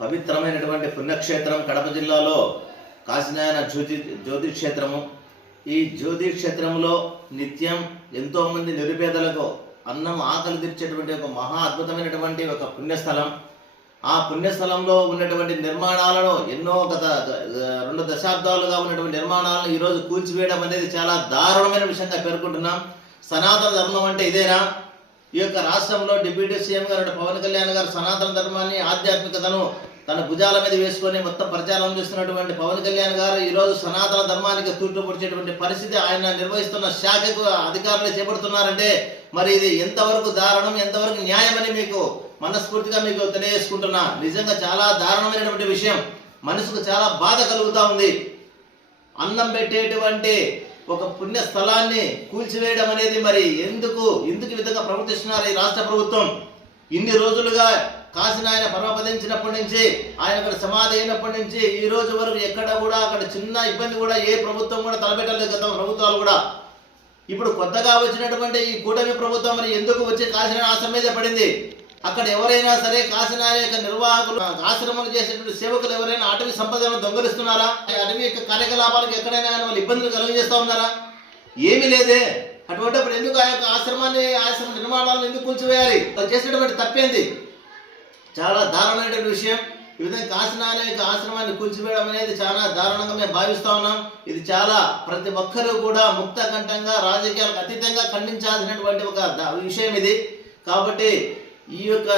పవిత్రమైనటువంటి పుణ్యక్షేత్రం కడప జిల్లాలో కాశీనాయన జ్యోతి జ్యోతి క్షేత్రము ఈ జ్యోతి క్షేత్రంలో నిత్యం ఎంతోమంది నిరుపేదలకు అన్నం ఆకలి తీర్చేటువంటి ఒక మహా అద్భుతమైనటువంటి ఒక పుణ్యస్థలం. ఆ పుణ్యస్థలంలో ఉన్నటువంటి నిర్మాణాలను ఎన్నో గత రెండు దశాబ్దాలుగా ఉన్నటువంటి నిర్మాణాలను ఈరోజు కూల్చివేయడం అనేది చాలా దారుణమైన విషయంగా పేర్కొంటున్నాం. సనాతన ధర్మం అంటే ఇదేనా? ఈ యొక్క రాష్ట్రంలో డిప్యూటీ సీఎం గారు పవన్ కళ్యాణ్ గారు సనాతన ధర్మాన్ని ఆధ్యాత్మికతను తన భుజాల మీద వేసుకొని మొత్తం ప్రచారం చేస్తున్నటువంటి పవన్ కళ్యాణ్ గారు ఈరోజు సనాతన ధర్మానికి తూట్టుపరిచేటువంటి పరిస్థితి ఆయన నిర్వహిస్తున్న శాఖకు అధికారులు చేపడుతున్నారంటే మరి ఇది ఎంతవరకు దారుణం ఎంతవరకు న్యాయమని మీకు మనస్ఫూర్తిగా మీకు తెలియజేసుకుంటున్నా. నిజంగా చాలా దారుణమైనటువంటి విషయం. మనసుకు చాలా బాధ కలుగుతూ ఉంది. అన్నం పెట్టేటువంటి ఒక పుణ్య స్థలాన్ని కూల్చివేయడం అనేది మరి ఎందుకు ఎందుకు విధంగా ప్రవర్తిస్తున్నారు ఈ రాష్ట్ర ప్రభుత్వం? ఇన్ని రోజులుగా కాసిన ఆయన పరమపదించినప్పటి నుంచి ఆయన అక్కడ సమాధి అయినప్పటి నుంచి ఈ రోజు వరకు ఎక్కడ కూడా అక్కడ చిన్న ఇబ్బంది కూడా ఏ ప్రభుత్వం కూడా తలపెట్టలేదు గత ప్రభుత్వాలు కూడా. ఇప్పుడు కొత్తగా వచ్చినటువంటి ఈ కూటమి ప్రభుత్వం మరి ఎందుకు వచ్చి కాసిన ఆశ మీద పడింది? అక్కడ ఎవరైనా సరే కాశీనాయ యొక్క నిర్వాహకులు ఆశ్రమాలు చేసేటువంటి సేవకులు ఎవరైనా అటవీ సంపదను దొంగలిస్తున్నారా? అటవీ యొక్క కార్యకలాపాలకు ఎక్కడైనా కానీ వాళ్ళు ఇబ్బందులు కలుగజేస్తా ఉన్నారా? ఏమీ లేదే. అటువంటిప్పుడు ఎందుకు ఆ యొక్క ఆశ్రమాన్ని ఆశ్రమ నిర్మాణాలను ఎందుకు కూల్చివేయాలి? తను చేసినటువంటి తప్పేంది? చాలా దారుణమైనటువంటి విషయం. ఈ విధంగా కాశీనారాయణ యొక్క ఆశ్రమాన్ని కూల్చివేయడం అనేది చాలా దారుణంగా మేము భావిస్తా ఉన్నాం. ఇది చాలా ప్రతి ఒక్కరూ కూడా ముక్త కంఠంగా రాజకీయాలకు అతీతంగా ఖండించాల్సినటువంటి ఒక విషయం ఇది. కాబట్టి ఈ యొక్క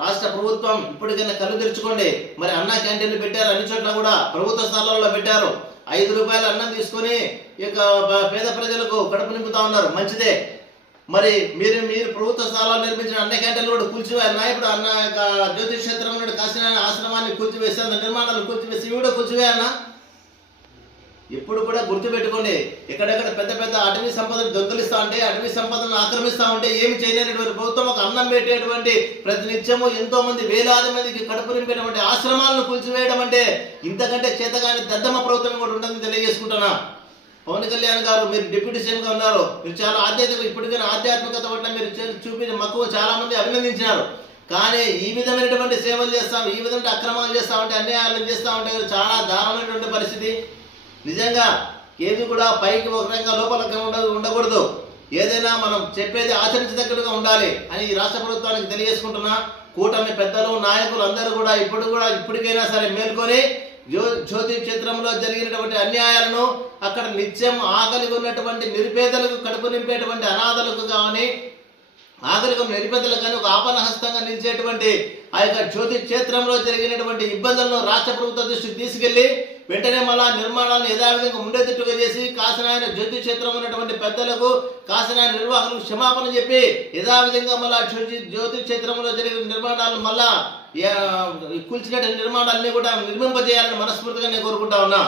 రాష్ట్ర ప్రభుత్వం ఇప్పటికైనా కళ్ళు తెరుచుకోండి. మరి అన్న క్యాంటీన్లు పెట్టారు అన్ని చోట్ల కూడా ప్రభుత్వ స్థలాల్లో పెట్టారు. ఐదు రూపాయలు అన్నం తీసుకొని ఈ యొక్క పేద ప్రజలకు కడుపు నింపుతా ఉన్నారు. మంచిదే. మరి మీరు మీరు ప్రభుత్వ స్థలాలు నిర్మించిన అన్న క్యాంటీన్లు కూడా కూల్చివేయాలి. నాయకుడు ఇప్పుడు అన్న యొక్క జ్యోతిష్ క్షేత్రం నుండి కాశీనారాయణ ఆశ్రమాన్ని కూల్చివేసి అంత నిర్మాణాలు కూల్చివేసి ఇవి కూడా కూల్చివేయాలన్నా ఎప్పుడు కూడా గుర్తుపెట్టుకోండి ఎక్కడెక్కడ పెద్ద పెద్ద అటవీ సంపదను దొంగలిస్తా ఉంటే అటవీ సంపదను ఆక్రమిస్తా ఉంటే ఏమి చేయలేనటువంటి ప్రభుత్వం ఒక అన్నం పెట్టేటువంటి ప్రతినిత్యము ఎంతో మంది వేలాది మందికి కడుపు నింపేటువంటి ఆశ్రమాలను కూల్చివేయడం అంటే ఇంతకంటే చేతగాని దద్దమ్మ ప్రభుత్వం కూడా ఉంటుందని తెలియజేసుకుంటున్నా. పవన్ కళ్యాణ్ గారు మీరు డిప్యూటీ సీఎంగా ఉన్నారు. మీరు చాలా ఆధ్యాత్మిక ఇప్పటికైనా ఆధ్యాత్మికత పట్ల మీరు చూపిన మక్కువ చాలా మంది అభినందించినారు. కానీ ఈ విధమైనటువంటి సేవలు చేస్తాం ఈ విధమైన అక్రమాలు చేస్తామంటే అన్యాయాలు చేస్తామంటే చాలా దారుణమైనటువంటి పరిస్థితి. నిజంగా ఏది కూడా పైకి ఒక రకంగా లోపల ఉండకూడదు. ఏదైనా మనం చెప్పేది ఆచరించదగ్గట్టుగా ఉండాలి అని ఈ రాష్ట్ర ప్రభుత్వానికి తెలియజేసుకుంటున్నా. కూటమి పెద్దలు నాయకులు అందరూ కూడా ఇప్పుడు కూడా ఇప్పటికైనా సరే మేల్కొని జ్యో జ్యోతి క్షేత్రంలో జరిగినటువంటి అన్యాయాలను అక్కడ నిత్యం ఆకలిగా ఉన్నటువంటి నిరుపేదలకు కడుపు నింపేటువంటి అనాథలకు కానీ ఆకలికం నిరుపేదలకు కానీ ఒక ఆపనహస్తంగా నిలిచేటువంటి ఆ యొక్క జ్యోతి క్షేత్రంలో జరిగినటువంటి ఇబ్బందులను రాష్ట్ర ప్రభుత్వ దృష్టికి తీసుకెళ్ళి వెంటనే మళ్ళా నిర్మాణాలను యథావిధంగా ఉండేటట్టుగా చేసి కాసనాయన జ్యోతి క్షేత్రం ఉన్నటువంటి పెద్దలకు కాసనాయన నిర్వాహకులకు క్షమాపణ చెప్పి యథావిధంగా మళ్ళా జ్యోతి జ్యోతి క్షేత్రంలో జరిగిన నిర్మాణాలను మళ్ళా కూల్చినటువంటి నిర్మాణాలన్నీ కూడా నిర్మింపజేయాలని మనస్ఫూర్తిగా నేను కోరుకుంటా ఉన్నా.